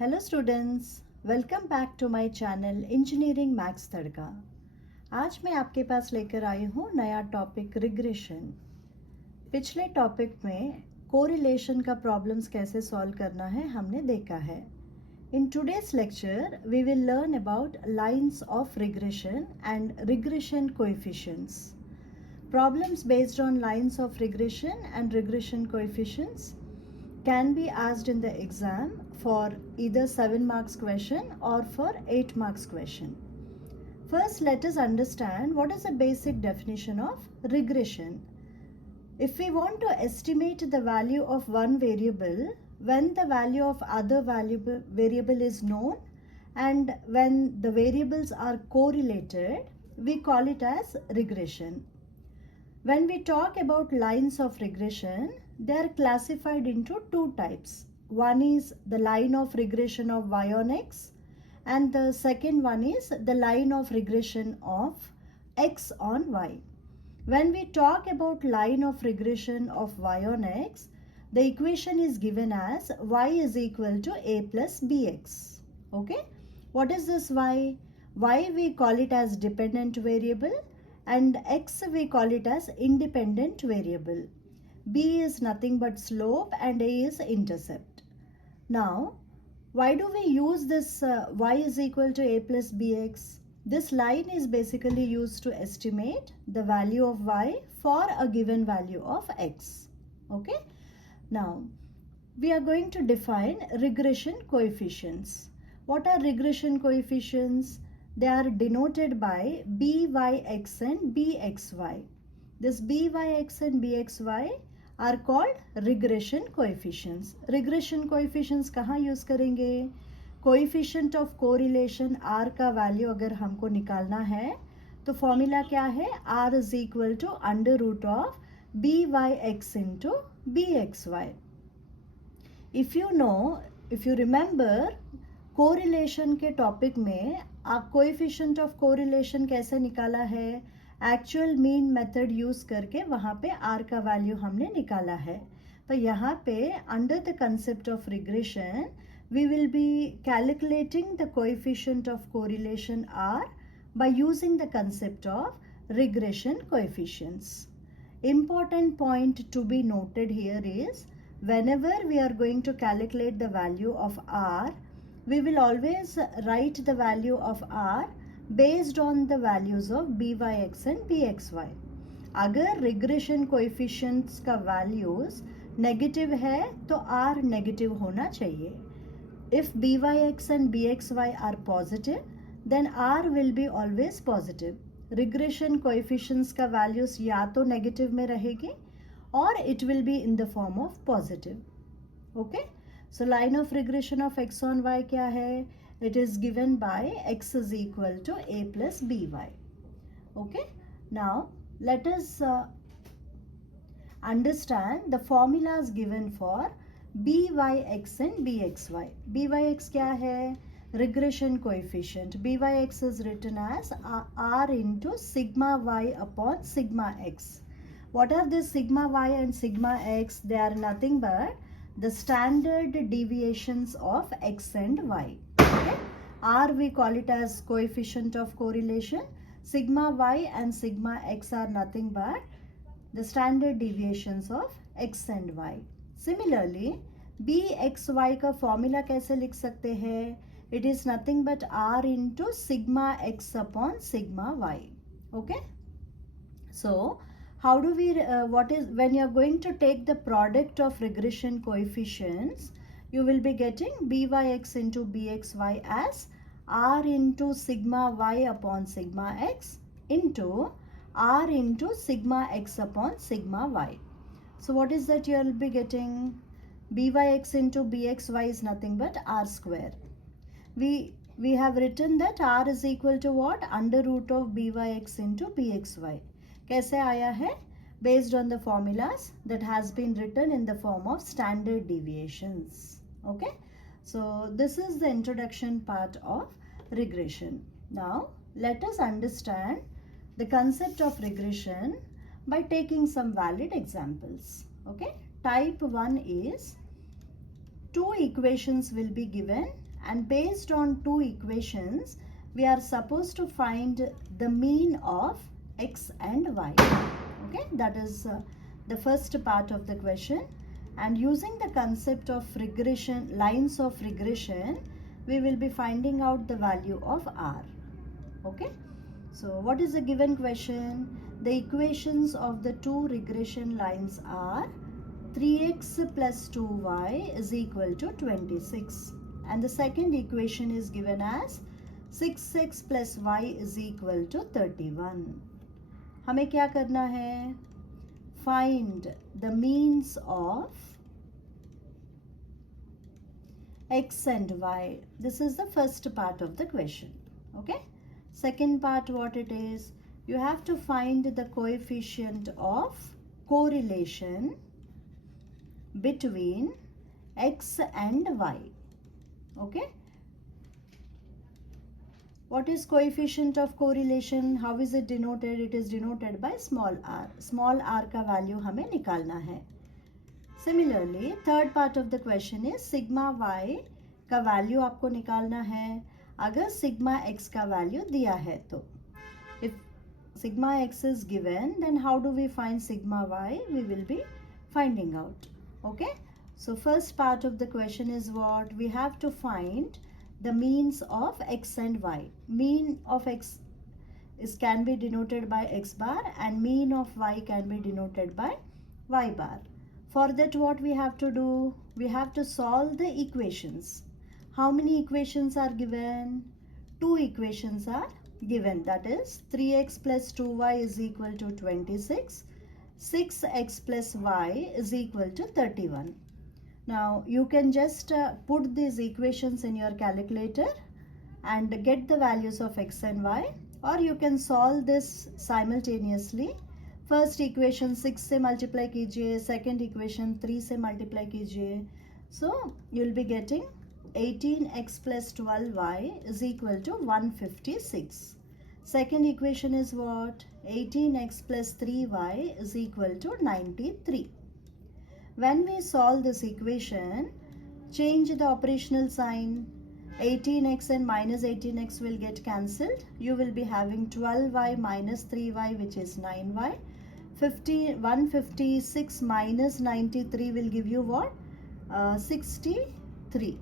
Hello students, welcome back to my channel engineering maths Tadka. आज मैं आपके पास लेकर आई हूँ नया टॉपिक रिग्रेशन। पिछले टॉपिक में कोरिलेशन का प्रॉब्लम्स कैसे सॉल्व करना है हमने देखा है। In today's lecture we will learn about lines of regression and regression coefficients. Problems based on lines of regression and regression coefficients can be asked in the exam for either 7 marks question or for 8 marks question. First, let us understand what is the basic definition of regression. If we want to estimate the value of one variable when the value of other variable is known and when the variables are correlated, we call it as regression. When we talk about lines of regression, they are classified into two types. One is the line of regression of y on x, and the second one is the line of regression of x on y. When we talk about line of regression of y on x, the equation is given as y is equal to a plus bx. Okay? What is this y? Y we call it as dependent variable and x we call it as independent variable. B is nothing but slope and A is intercept. Now, why do we use this y is equal to a plus bx? This line is basically used to estimate the value of y for a given value of x. Okay. Now, we are going to define regression coefficients. What are regression coefficients? They are denoted by byx and bxy. This byx and bxy are called regression coefficients. Regression coefficients कहाँ use करेंगे? Coefficient of correlation r का value अगर हमको निकालना है तो formula क्या है? r is equal to under root of byx into bxy. If you remember, correlation के टॉपिक में आप कोएफिशिएंट ऑफ कोरिलेशन कैसे निकाला है? एक्चुअल मीन मेथड यूज करके वहाँ पे आर का वैल्यू हमने निकाला है। तो यहाँ पे under the concept of regression we will be calculating the coefficient of correlation r by using the concept of regression coefficients. Important point to be noted here is whenever we are going to calculate the value of r, we will always write the value of r based on the values of byx and bxy. अगर regression coefficients का values negative है तो r negative होना चाहिए. If byx and bxy are positive, then r will be always positive. Regression coefficients का values या तो negative में रहेगी और it will be in the form of positive. Okay? So line of regression of x on y क्या है? It is given by x is equal to a plus by. Okay. Now let us understand the formulas given for byx and bxy. Byx क्या है? Regression coefficient. Byx is written as r into sigma y upon sigma x. What are this sigma y and sigma x? They are nothing but the standard deviations of x and y. Okay? R we call it as coefficient of correlation. Sigma y and sigma x are nothing but the standard deviations of x and y. Similarly, bxy का formula कैसे लिख सकते हैं? It is nothing but r into sigma x upon sigma y. Okay? So, how do we, when you are going to take the product of regression coefficients, you will be getting byx into bxy as r into sigma y upon sigma x into r into sigma x upon sigma y. So what is that you will be getting? Byx into bxy is nothing but r square. We have written that r is equal to what? Under root of byx into bxy. कैसे आया है? Based on the formulas that has been written in the form of standard deviations. Okay. So this is the introduction part of regression. Now let us understand the concept of regression by taking some valid examples. Okay. Type 1 is two equations will be given, and based on two equations we are supposed to find the mean of x and y. Okay, that is the first part of the question. And using the concept of regression, lines of regression, we will be finding out the value of r. Okay, so what is the given question? The equations of the two regression lines are 3x plus 2y is equal to 26, and the second equation is given as 6x plus y is equal to 31. हमें क्या करना है? Find the means of x and y. This is the first part of the question. Okay, second part, what it is? You have to find the coefficient of correlation between x and y. Okay, what is coefficient of correlation? How is it denoted? It is denoted by small r. Small r का value हमें निकालना है. Similarly, third part of the question is sigma y का value आपको निकालना है. अगर sigma x का value दिया है तो, if sigma x is given, then how do we find sigma y? We will be finding out. Okay, so first part of the question is what? We have to find the means of x and y. Mean of x can be denoted by x bar, and mean of y can be denoted by y bar. For that, what we have to do? We have to solve the equations. How many equations are given? Two equations are given, that is 3x plus 2y is equal to 26, 6x plus y is equal to 31. Now you can just put these equations in your calculator and get the values of x and y, or you can solve this simultaneously. First equation 6 से multiply कीजिए, second equation 3 से multiply कीजिए. So you will be getting 18x plus 12y is equal to 156. Second equation is what? 18x plus 3y is equal to 93. When we solve this equation, change the operational sign. 18x and minus 18x will get cancelled. You will be having 12y minus 3y, which is 9y. 156 minus 93 will give you what? 63.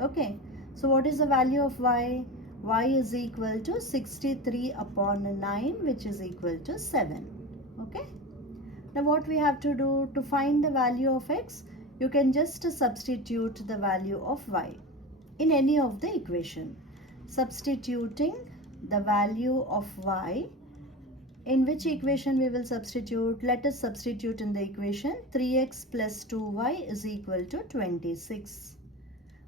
Okay, so what is the value of y? Y is equal to 63 upon 9, which is equal to 7. Okay, now what we have to do to find the value of x? You can just substitute the value of y in any of the equation. Substituting the value of y, in which equation we will substitute? Let us substitute in the equation 3x plus 2y is equal to 26.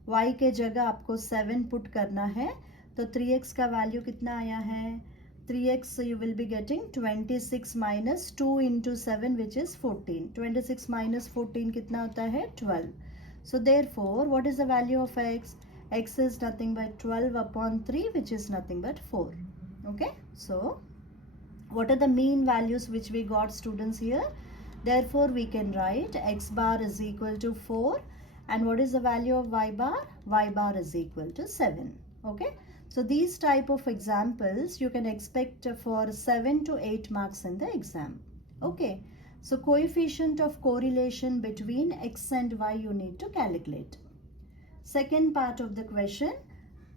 y के जगह आपको 7 put करना है, तो 3x का value कितना आया है? 3x you will be getting 26 minus 2 into 7, which is 14. 26 minus 14 कितना होता है? 12. So therefore, what is the value of x? X is nothing but 12 upon 3, which is nothing but 4. Okay, so what are the mean values which we got, students, here? Therefore we can write x bar is equal to 4, and what is the value of y bar? Y bar is equal to 7. Okay, so these type of examples you can expect for 7 to 8 marks in the exam. Okay, so coefficient of correlation between x and y you need to calculate. Second part of the question,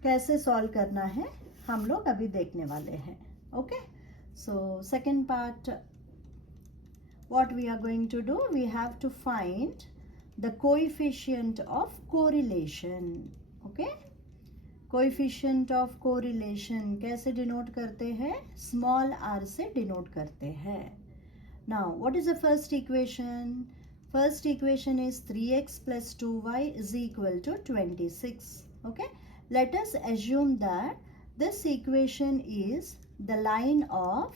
कैसे solve करना है हम लोग अभी देखने वाले हैं. Okay, so second part, what we are going to do? We have to find the coefficient of correlation. Okay, coefficient of correlation कैसे denote करते हैं? Small r से denote करते हैं. Now what is the first equation? First equation is 3x plus 2y is equal to 26. Okay, let us assume that this equation is the line of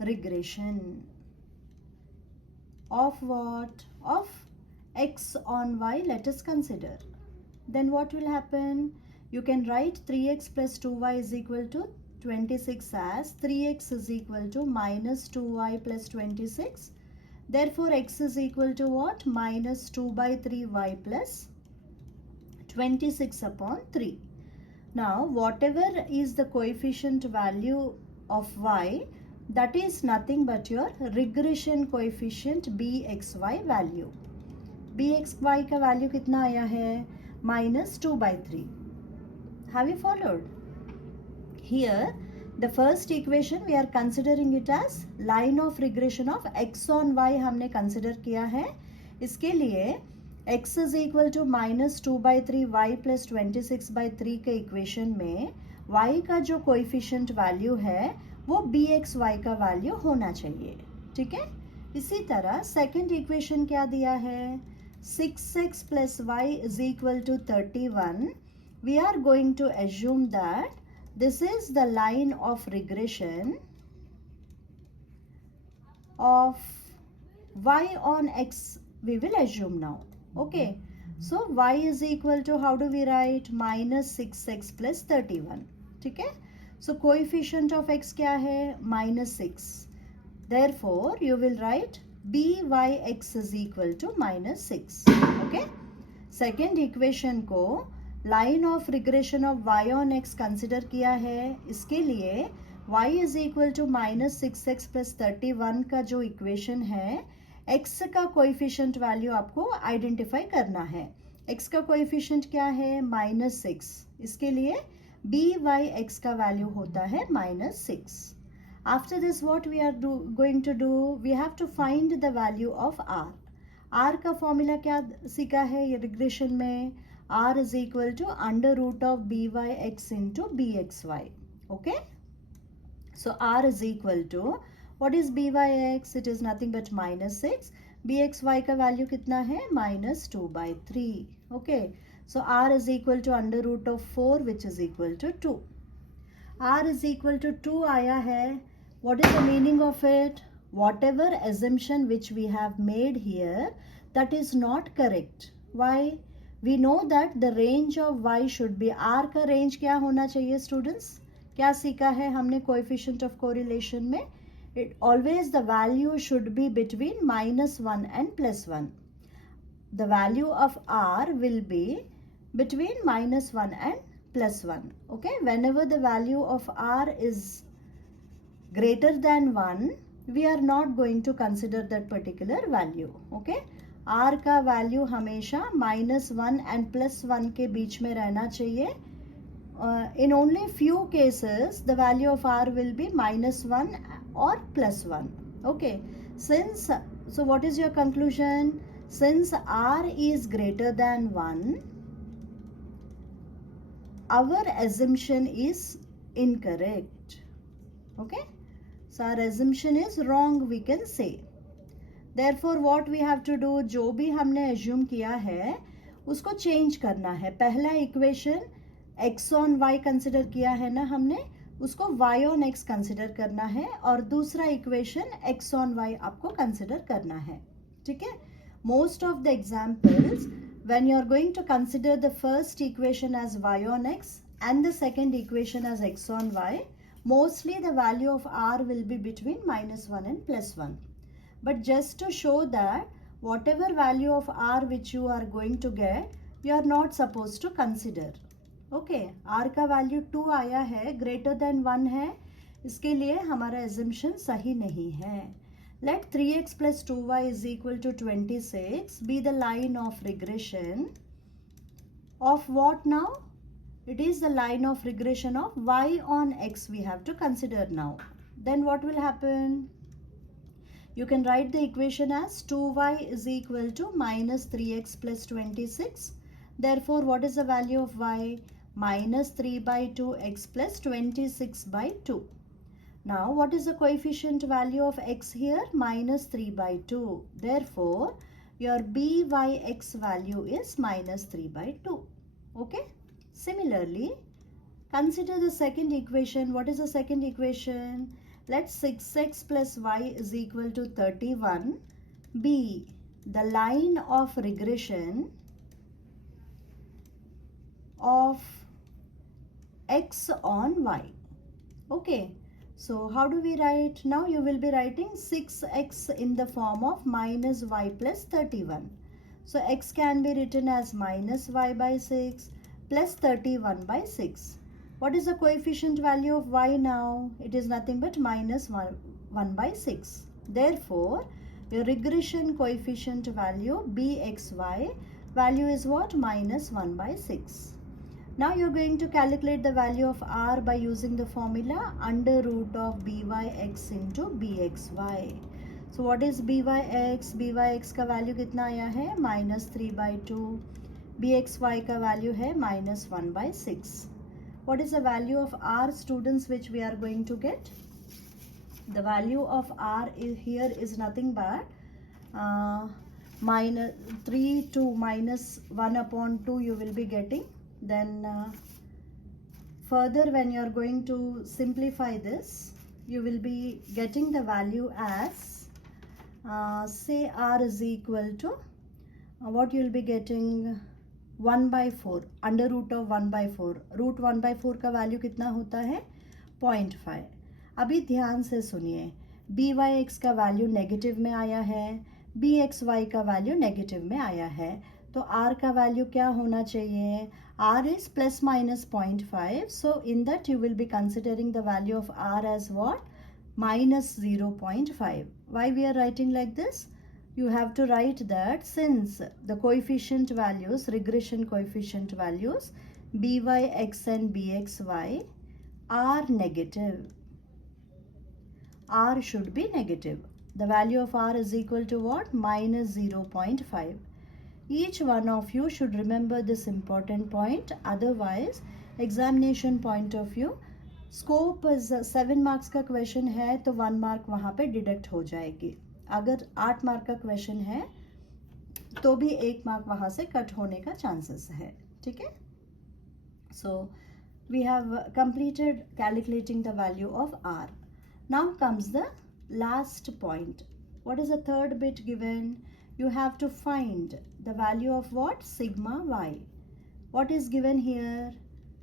regression. Of what? Of x on y, let us consider. Then what will happen? You can write 3x plus 2y is equal to 26 as 3x is equal to minus 2y plus 26. Therefore, x is equal to what? Minus 2 by 3y plus 26 upon 3. Now, whatever is the coefficient value of y, that is nothing but your regression coefficient bxy value. bxy का value कितना आया है? Minus 2 by 3. Have you followed? Here, the first equation we are considering it as line of regression of x on y हमने consider किया है. इसके लिए x is equal to minus 2 by 3 y plus 26 by 3 के equation में y का जो coefficient value है वो bxy का value होना चाहिए. ठीक है? इसी तरह second equation क्या दिया है? 6x plus y is equal to 31. We are going to assume that this is the line of regression of y on x. We will assume now. Okay. So y is equal to, how do we write? Minus 6x plus 31. ठीक है? So coefficient of x क्या है? Minus 6. Therefore, you will write byx is equal to minus 6. Okay. Second equation को line of regression of y on x consider किया है. इसके लिए y is equal to minus 6x plus 31 का जो equation है, x का coefficient value आपको identify करना है. x का coefficient क्या है? minus 6. इसके लिए byx का value होता है minus 6. After this, what we are going to do? We have to find the value of r. r का formula क्या सीखा है ये regression में? r is equal to under root of byx into bxy. Okay? So r is equal to, what is byx? It is nothing but minus 6. bxy का value कितना है? Minus 2 by 3. Okay? So r is equal to under root of 4, which is equal to 2. r is equal to 2 आया है. What is the meaning of it? Whatever assumption which we have made here, that is not correct. Why? We know that the range of y should be, r का range क्या होना चाहिए students? क्या सीखा है हमने coefficient of correlation में? It always the value should be between minus 1 and plus 1. The value of r will be between minus 1 and plus 1. Okay? Whenever the value of r is greater than 1, we are not going to consider that particular value. Okay? r का value हमेशा minus 1 and plus 1 के बीच में रहना चाहिए. In only few cases, the value of r will be minus 1 or plus 1. Okay? So what is your conclusion? Since r is greater than 1, our assumption is incorrect. Okay? So our assumption is wrong, we can say. Therefore, what we have to do? जो भी हमने assume किया है उसको change करना है. पहला equation x on y consider किया है ना हमने, उसको y on x consider करना है, और दूसरा equation x on y आपको consider करना है. ठीक है? Most of the examples, when you are going to consider the first equation as y on x and the second equation as x on y, mostly the value of r will be between minus 1 and plus 1. But just to show that whatever value of r which you are going to get, you are not supposed to consider. Okay, r का value 2 आया है, greater than 1 है, इसके लिए हमारा assumption सही नहीं है. Let 3x plus 2y is equal to 26 be the line of regression of what now? It is the line of regression of y on x we have to consider now. Then what will happen? You can write the equation as 2y is equal to minus 3x plus 26. Therefore, what is the value of y? Minus 3 by 2x plus 26 by 2. Now, what is the coefficient value of x here? Minus 3 by 2. Therefore, your byx value is minus 3 by 2. Okay? Similarly, consider the second equation. What is the second equation? Let 6x plus y is equal to 31 be the line of regression of x on y. Okay. So how do we write? Now you will be writing 6x in the form of minus y plus 31. So x can be written as minus y by 6 plus 31 by 6. What is the coefficient value of y now? It is nothing but minus 1 by 6. Therefore, your regression coefficient value bxy value is what? Minus 1 by 6. Now you're going to calculate the value of r by using the formula under root of byx into bxy. So what is byx? byx का value कितना आया है? Minus 3 by 2. bxy का value है minus 1 by 6. What is the value of r, students, which we are going to get? The value of r here is nothing but minus 3 to minus 1 upon 2 you will be getting. Then further, when you are going to simplify this, you will be getting the value as say r is equal to what you will be getting 1 by 4 under root of 1 by 4. Root 1 by 4 का value कितना होता है? 0.5. अभी ध्यान से सुनिए, byx का value negative में आया है, bxy का value नेगेटिव में आया है, तो r का value क्या होना चाहिए? r is plus minus 0.5. So in that you will be considering the value of r as what? Minus 0.5. Why we are writing like this? You have to write that since the coefficient values, regression coefficient values, byx and bxy are negative, r should be negative. The value of r is equal to what? Minus 0.5. Each one of you should remember this important point. Otherwise, examination point of view, scope is 7 marks का question है तो 1 mark वहाँ पे deduct हो जाएगी. अगर 8 mark का question है तो भी 1 मार्क वहाँ से कट होने का चांसेस है. ठीक है? So we have completed calculating the value of r. Now comes the last point. What is the third bit given? You have to find the value of what? Sigma y. What is given here?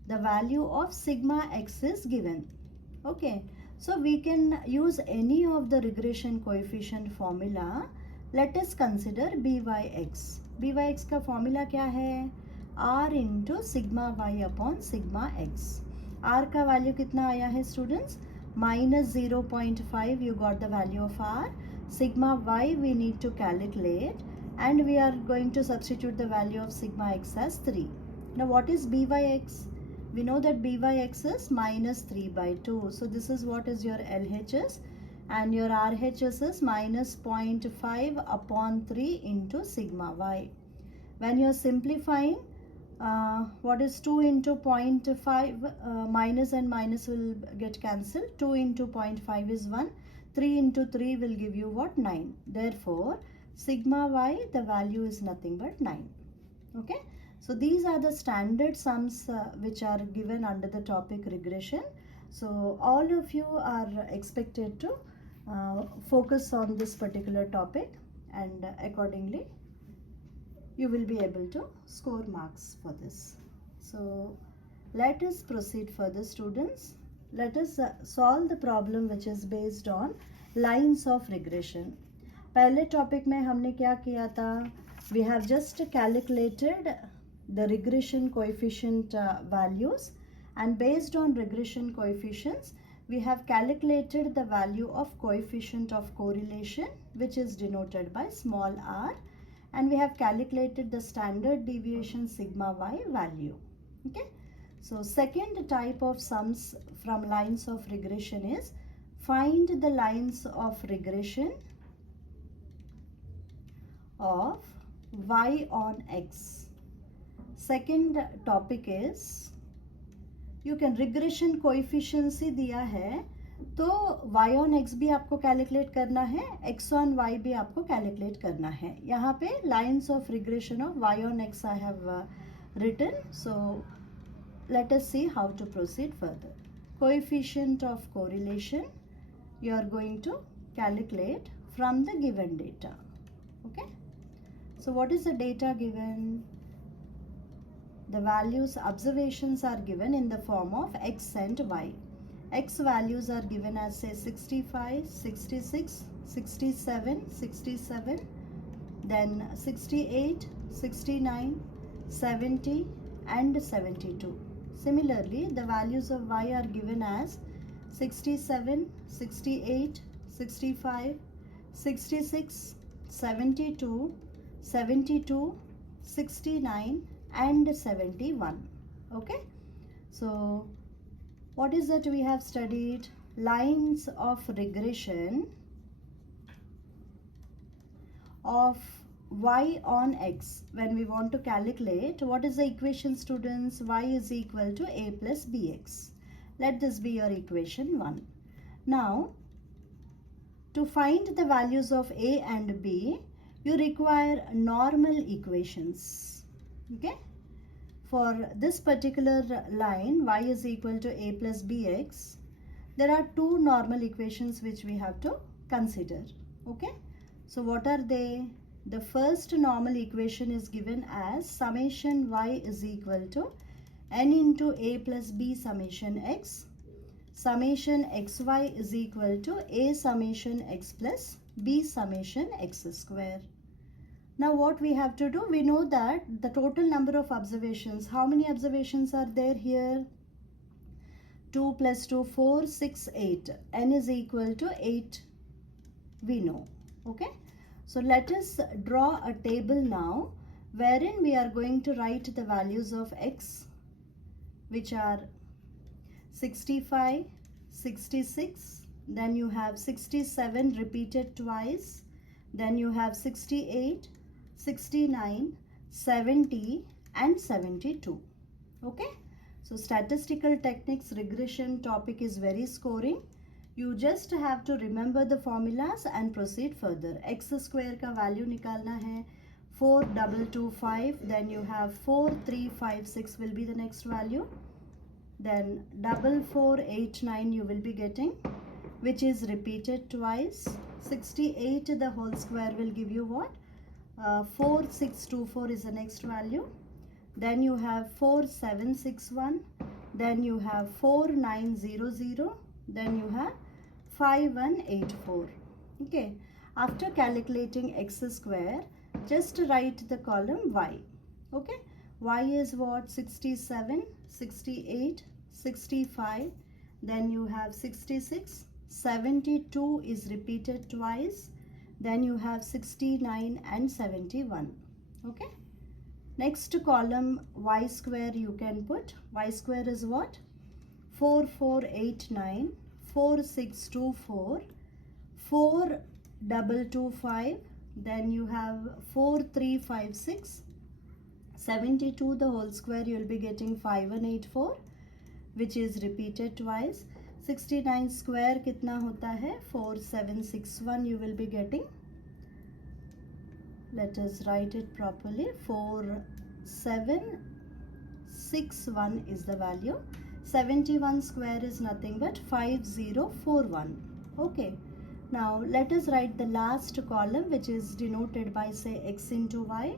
The value of sigma x is given. Okay. So we can use any of the regression coefficient formula. Let us consider byx. byx का formula क्या है? r into sigma y upon sigma x. r का value कितना आया है students? Minus 0.5. You got the value of r. Sigma y we need to calculate and we are going to substitute the value of sigma x as 3. Now what is byx? We know that byx is minus 3 by 2. So this is what is your LHS and your RHS is minus 0.5 upon 3 into sigma y. When you are simplifying, what is 2 into 0.5? Minus and minus will get cancelled. 2 into 0.5 is 1. 3 into 3 will give you what? 9. Therefore, sigma y, the value is nothing but 9. Okay. So these are the standard sums which are given under the topic regression. So all of you are expected to focus on this particular topic and accordingly you will be able to score marks for this. So let us proceed further, students. Let us solve the problem which is based on lines of regression. पहले topic में हमने क्या किया था? We have just calculated the regression coefficient values, and based on regression coefficients we have calculated the value of coefficient of correlation, which is denoted by small r, and we have calculated the standard deviation sigma y value. Okay, so second type of sums from lines of regression is find the lines of regression of y on x. Second topic is you can regression coefficients ही दिया है तो y on x भी आपको calculate करना है, x on y भी आपको calculate करना है. यहाँ पे lines of regression of y on x I have written. So let us see how to proceed further. Coefficient of correlation you are going to calculate from the given data. Okay. So what is the data given? The values, observations are given in the form of x and y. x values are given as say 65, 66, 67, 67, then 68, 69, 70 and 72. Similarly, the values of y are given as 67, 68, 65, 66, 72, 72, 69 and 71. Okay, so what is that we have studied? Lines of regression of y on x. When we want to calculate, what is the equation, students? Y is equal to a plus bx. Let this be your equation 1. Now, to find the values of a and b, you require normal equations. Okay, for this particular line, y is equal to a plus bx, there are two normal equations which we have to consider. Okay, so what are they? The first normal equation is given as summation y is equal to n into a plus b summation x. Summation xy is equal to a summation x plus b summation x square. Now what we have to do? We know that the total number of observations, how many observations are there here? 2 plus 2, 4, 6, 8. N is equal to 8, we know. Okay, so let us draw a table now wherein we are going to write the values of x, which are 65, 66, then you have 67 repeated twice, then you have 68, 69, 70 and 72. Okay, so statistical techniques regression topic is very scoring. You just have to remember the formulas and proceed further. X square का value निकालना है 4225, then you have 4356 will be the next value, then 4489 you will be getting, which is repeated twice. 68 the whole square will give you what? 4624 is the next value. Then you have 4761, then you have 4900, then you have 5184. Okay, after calculating x square, just write the column y. Okay, y is what? 67, 68, 65, then you have 66, 72 is repeated twice, then you have 69 and 71. Okay, next column y square you can put. Y square is what? 4489, 4624, 4225, then you have 4356, 72 the whole square you will be getting 5184, which is repeated twice. 69 square कितना होता है? 4761 you will be getting. Let us write it properly. 4761 is the value. 71 square is nothing but 5041. Okay, now let us write the last column, which is denoted by say x into y.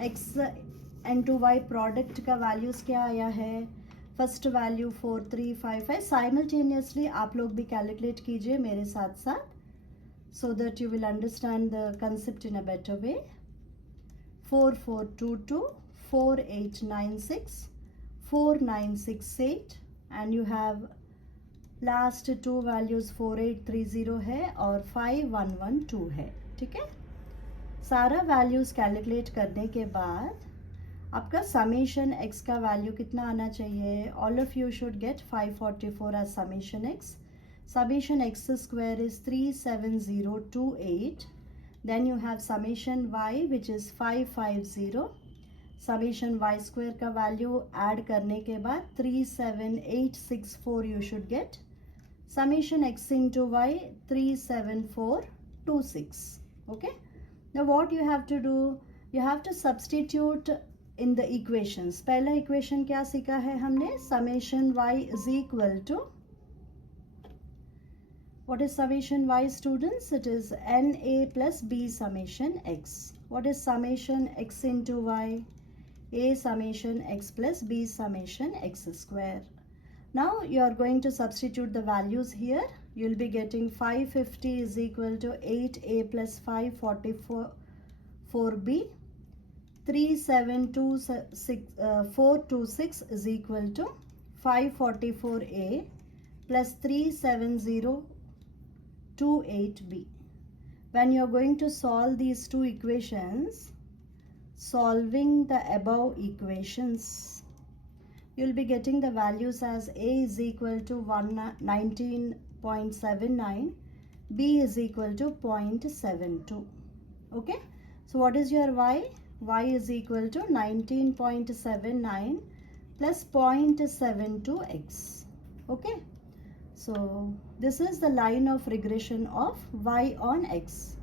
X into y product का values क्या आया है? First value 4355. Simultaneously आप लोग भी calculate कीजिए मेरे साथ साथ, so that you will understand the concept in a better way. 4422, 4896, 4968 and you have last to values 4830 है और 5112 है. ठीक है, सारा वैल्यूज कैलकुलेट करने के बाद आपका समेशन x का वैल्यू कितना आना चाहिए? All of you should get 544 as summation x. Summation x square is 37028. Then you have summation y which is 550. Summation y square का वैल्यू ऐड करने के बाद 37864 you should get. Summation x into y 37426. Okay. Now what you have to do? You have to substitute in the equations. पहला equation क्या सीखा है हमने? Summation y is equal to, what is summation y, students? It is na plus b summation x. What is summation x into y? A summation x plus b summation x square. Now you are going to substitute the values here. You'll be getting 550 is equal to 8a plus 544b. 426 is equal to 544a plus 37028b. When you are going to solve these two equations, solving the above equations, you'll be getting the values as a is equal to 19.79, b is equal to 0.72. Okay, so what is your y? Y is equal to 19.79 plus 0.72x. Okay, so this is the line of regression of y on x.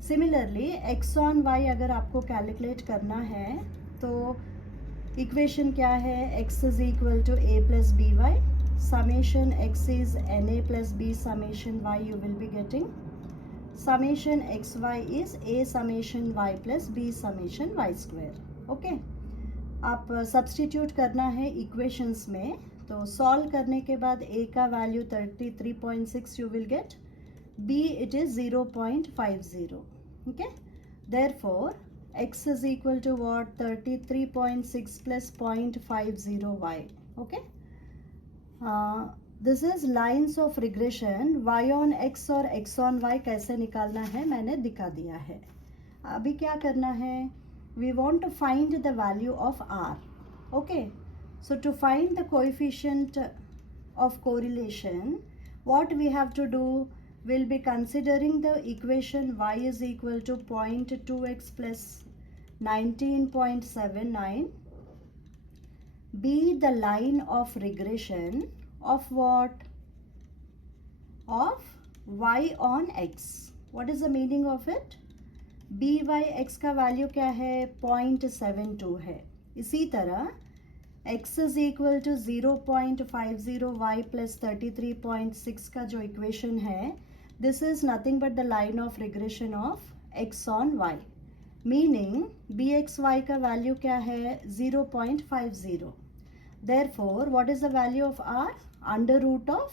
Similarly, x on y अगर आपको calculate करना है तो equation क्या है? x is equal to a plus by. Summation x is na plus b summation y you will be getting. Summation xy is a summation y plus b summation y square. Okay, आप substitute करना है equations में, तो solve करने के बाद a का value 33.6 you will get, b it is 0.50. okay, therefore x is equal to what? 33.6 plus 0.50y. okay, this is lines of regression y on x और x ऑन y कैसे निकालना है मैंने दिखा दिया है. अभी क्या करना है? We want to find the value of r. Okay, so to find the coefficient of correlation, what we have to do, we'll be considering the equation y is equal to 0.2x plus 19.79 be the line of regression of what? Of y on x. What is the meaning of it? b by x का value क्या है? 0.72 है. इसी तरह x is equal to 0.50y plus 33.6 का जो equation है, this is nothing but the line of regression of x on y. Meaning bxy का वैल्यू क्या है? 0.50. Therefore, what is the value of r? Under root of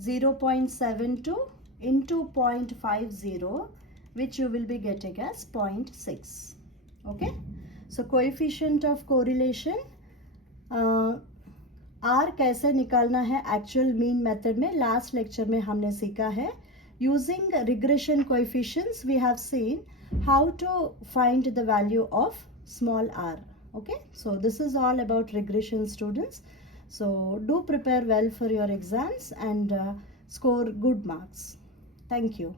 0.72 into 0.50, which you will be getting as 0.6. Okay, so coefficient of correlation R कैसे निकालना है actual mean method में last lecture में हमने सीखा है. Using regression coefficients we have seen how to find the value of small r. okay, so this is all about regression, students. So do prepare well for your exams and score good marks. Thank you.